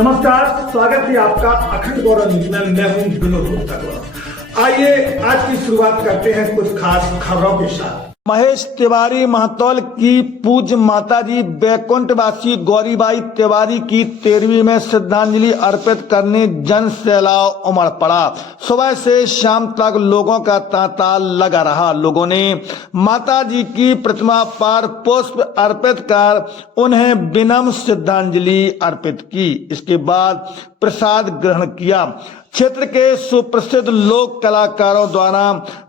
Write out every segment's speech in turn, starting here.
नमस्कार, स्वागत है आपका अखंड गौरव न्यूज में। मैं हूं विनोद गुप्ता। आइए आज की शुरुआत करते हैं कुछ खास खबरों के साथ। महेश तिवारी महतौल की पूज्य माताजी बैकुंठवासी गौरीबाई तिवारी की 13वीं में श्रद्धांजलि अर्पित करने जन सैलाब उमड़ पड़ा। सुबह से शाम तक लोगों का तांता लगा रहा। लोगों ने माताजी की प्रतिमा पर पुष्प अर्पित कर उन्हें विनम्र श्रद्धांजलि अर्पित की। इसके बाद प्रसाद ग्रहण किया। क्षेत्र के सुप्रसिद्ध लोक कलाकारों द्वारा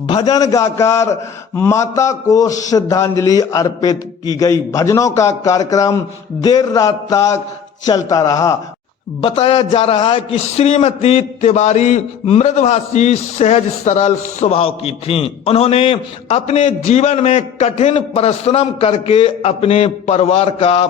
भजन गाकर माता को श्रद्धांजलि अर्पित की गई। भजनों का कार्यक्रम देर रात तक चलता रहा। बताया जा रहा है कि श्रीमती तिवारी मृदुभाषी, सहज सरल स्वभाव की थीं। उन्होंने अपने जीवन में कठिन परिश्रम करके अपने परिवार का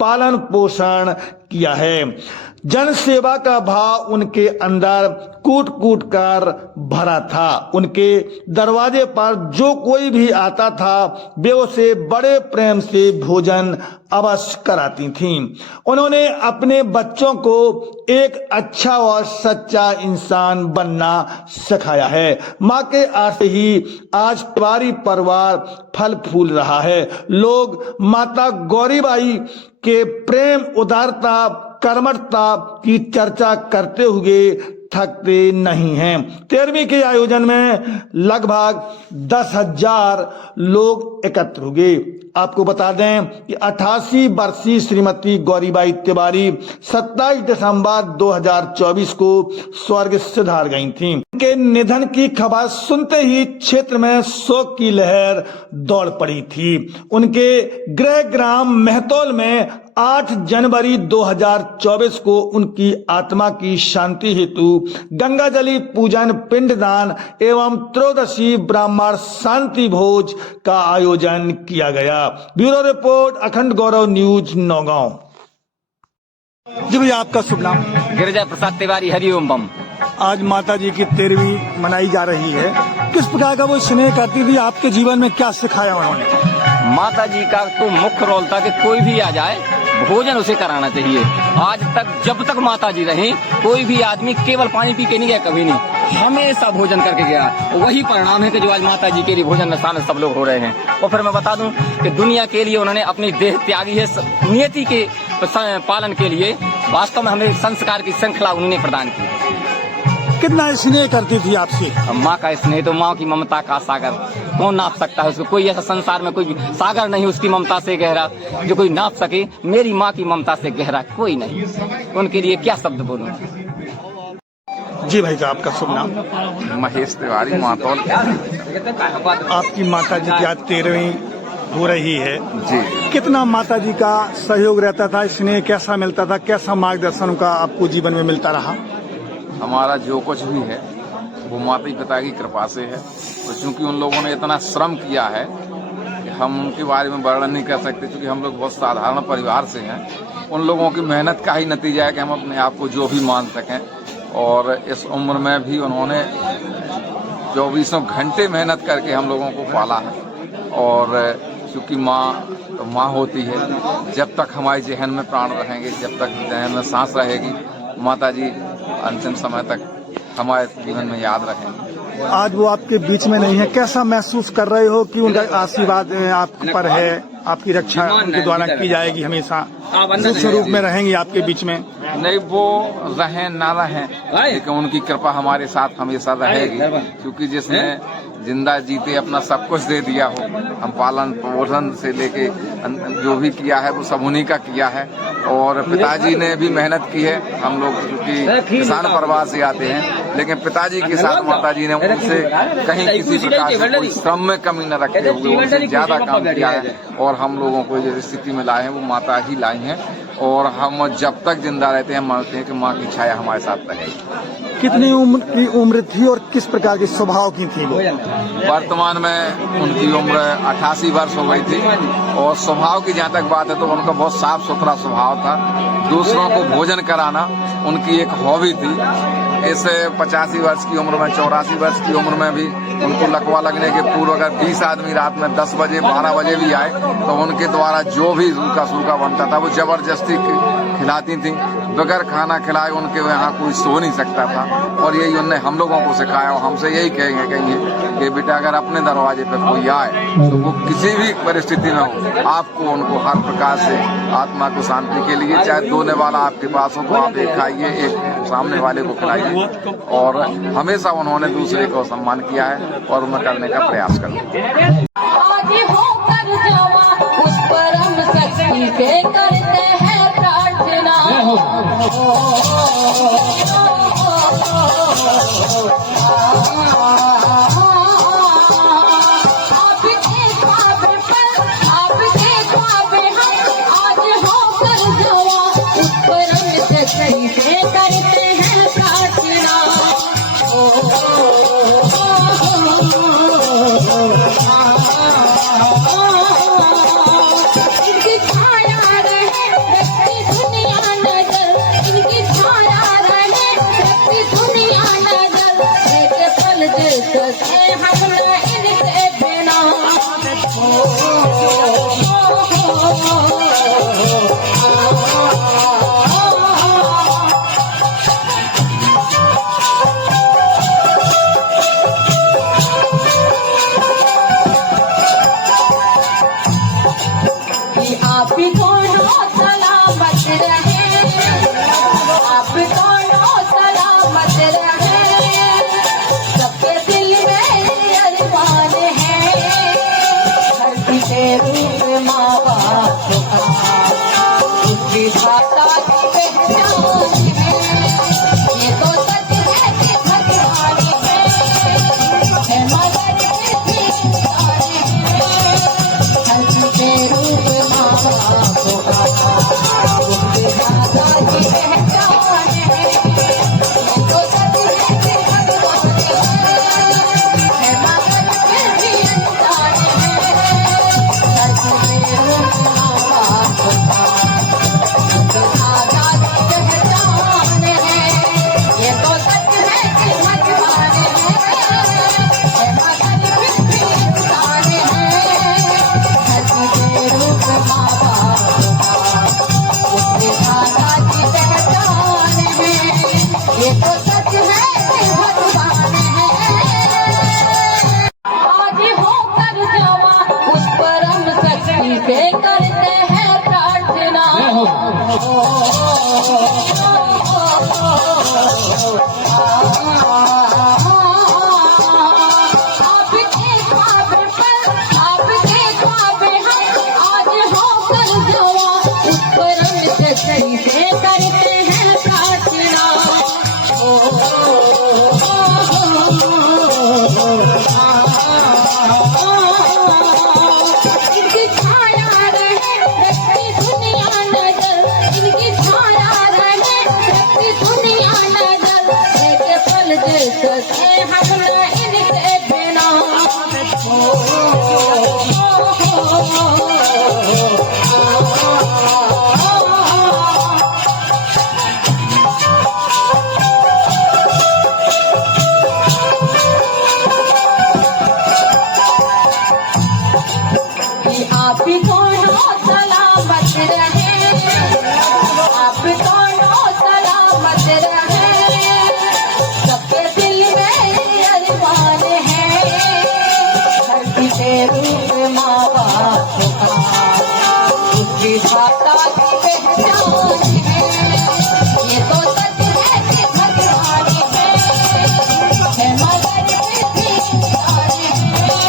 पालन पोषण किया है। जन सेवा का भाव उनके अंदर कूट कूट कर भरा था। उनके दरवाजे पर जो कोई भी आता था वे उसे बड़े प्रेम से भोजन अवश्य कराती थीं। उन्होंने अपने बच्चों को एक अच्छा और सच्चा इंसान बनना सिखाया है। मां के आशीर्वाद से ही आज तिवारी परिवार फल फूल रहा है। लोग माता गौरीबाई के प्रेम, उदारता, कर्मठता की चर्चा करते हुए थकते नहीं हैं। 13वीं के आयोजन में लगभग 10,000 लोग एकत्र हुए। आपको बता दें कि 88 वर्षीय श्रीमती गौरीबाई तिवारी 27 दिसंबर 2024 को स्वर्ग सिधार गई थीं। उनके निधन की खबर सुनते ही क्षेत्र में शोक की लहर दौड़ पड़ी थी। उनके गृह ग्राम महतौल में 8 जनवरी 2024 को उनकी आत्मा की शांति हेतु गंगाजली पूजन, पिंडदान एवं त्रयोदशी ब्राह्मण शांति भोज का आयोजन किया गया। ब्यूरो रिपोर्ट, अखंड गौरव न्यूज, नौगांव। जी भैया, आपका शुभ नाम? गिरिजा प्रसाद तिवारी, हरिओम बम। आज माता जी की 13वीं मनाई जा रही है। किस प्रकार का वो स्नेह करती थी? आपके जीवन में क्या सिखाया उन्होंने? माता जी का तो मुख्य रोल था कि कोई भी आ जाए भोजन उसे कराना चाहिए। आज तक जब तक माता जी रही कोई भी आदमी केवल पानी पी के नहीं गया, कभी नहीं, हमेशा भोजन करके गया। वही परिणाम है कि जो आज माता जी के लिए भोजन स्थान सब लोग हो रहे हैं। और फिर मैं बता दूं कि दुनिया के लिए उन्होंने अपनी देह त्यागी है, नियति के पालन के लिए। वास्तव में हमें संस्कार की श्रृंखला उन्होंने प्रदान की। कितना स्नेह करती थी आपसे? माँ का स्नेह तो माँ की ममता का सागर कौन नाप सकता है उसको। कोई ऐसा संसार में कोई सागर नहीं उसकी ममता से गहरा जो कोई नाप सके। मेरी माँ की ममता से गहरा कोई नहीं। उनके लिए क्या शब्द बोलूं। जी भाई साहब, आपका शुभ नाम? महेश तिवारी महतौल। आपकी माता जी की आज 13वीं हो रही है जी। कितना माता जी का सहयोग रहता था? स्नेह कैसा मिलता था? कैसा मार्गदर्शन का आपको जीवन में मिलता रहा? हमारा जो कुछ भी है वो माता पिता की कृपा से है। तो चूंकि उन लोगों ने इतना श्रम किया है कि हम उनके बारे में वर्णन नहीं कर सकते, क्योंकि हम लोग बहुत साधारण परिवार से हैं। उन लोगों की मेहनत का ही नतीजा है कि हम अपने आप को जो भी मान सकें। और इस उम्र में भी उन्होंने 24 घंटे मेहनत करके हम लोगों को पाला है। और चूंकि माँ तो माँ होती है, जब तक हमारे जहन में प्राण रहेंगे, जब तक जहन में सांस रहेगी, माता जी अंतिम समय तक हमारे जीवन में याद रहेंगे। आज वो आपके बीच में नहीं है, कैसा महसूस कर रहे हो कि उनका आशीर्वाद आप पर है, आपकी रक्षा उनके द्वारा की जाएगी, हमेशा स्वरूप में रहेंगी आपके बीच में? नहीं, वो रहें ना रहें, लेकिन उनकी कृपा हमारे साथ हमेशा रहेगी। क्योंकि जिसने जिंदा जीते अपना सब कुछ दे दिया हो, हम पालन पोषण से लेके जो भी किया है वो सब उन्हीं का किया है। और पिताजी ने भी मेहनत की है। हम लोग क्योंकि किसान परिवार से आते हैं, लेकिन पिताजी के साथ माताजी ने उनसे कहीं किसी प्रकार से कोई श्रम में कमी न रखते हुए उनसे ज्यादा काम किया है। और हम लोगों को जिस स्थिति में लाए हैं वो माता ही लाई हैं। और हम जब तक जिंदा रहते हैं मानते हैं कि माँ की छाया हमारे साथ रहेगी। कितनी उम्र थी और किस प्रकार के स्वभाव की थी वो? वर्तमान में उनकी उम्र 88 वर्ष हो गई थी। और स्वभाव की जहाँ तक बात है तो उनका बहुत साफ सुथरा स्वभाव था। दूसरों को भोजन कराना उनकी एक हॉबी थी। ऐसे 85 वर्ष की उम्र में, 84 वर्ष की उम्र में भी उनको लकवा लगने के पूर्व अगर 20 आदमी रात में 10 बजे 12 बजे भी आए तो उनके द्वारा जो भी उनका सूखा बनता था वो जबरदस्ती खिलाती थी। बगैर खाना खिलाए उनके यहाँ कोई सो नहीं सकता था। और यही उनने हम लोगों को सिखाया और हमसे यही कहेंगे कि बेटा अगर अपने दरवाजे पर कोई आए तो वो किसी भी परिस्थिति में हो, आपको उनको हर प्रकार से आत्मा को शांति के लिए, चाहे दोने वाला आपके पास हो तो आप एक खाइए, एक सामने वाले को खिलाइए। और हमेशा उन्होंने दूसरे को सम्मान किया है और उन्हें करने का प्रयास करते उस परम शक्ति से करते हैं प्रार्थना। आप दोनों सलामत रहे, आप दोनों सलामत रहे, सबके दिल में अरमान है, धरती के रूप माँ बाप का, उसकी भाषा की पहचान है, ये तो सच है कि भगवान है मगर भी इंसान है, धरती के रूप करते हैं प्रार्थना। आपके ख्वाब पर, आपके ख्वाब हम आज होकर जवा, उस परम शक्ति से करते हैं प्रार्थना। आप दोनों सलामत रहे, आप दोनों सलामत रहे, सबके दिल में अरमान है, धरती के रूप माँ बाप का, उसकी भाषा की पहचान है, ये तो सच है कि भगवान है मगर भी इंसान है,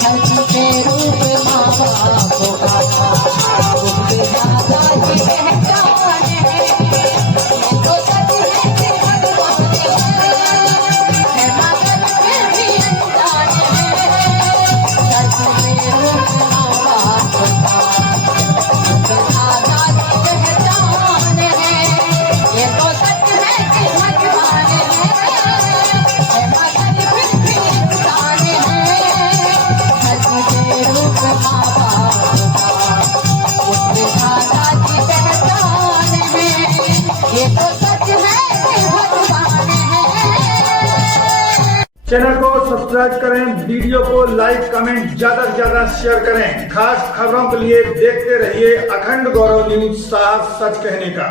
धरती के रूप माँ बाप का, उसके दादा की पहचान है, ये तो सच है कि भगवान है मगर भी इंसान है, धरती के रूप माँ बाप का, उसके दादा की पहचान चैनल को सब्सक्राइब करें, वीडियो को लाइक कमेंट ज्यादा से ज्यादा शेयर करें। खास खबरों के लिए देखते रहिए अखंड गौरव न्यूज, साफ सच कहने का।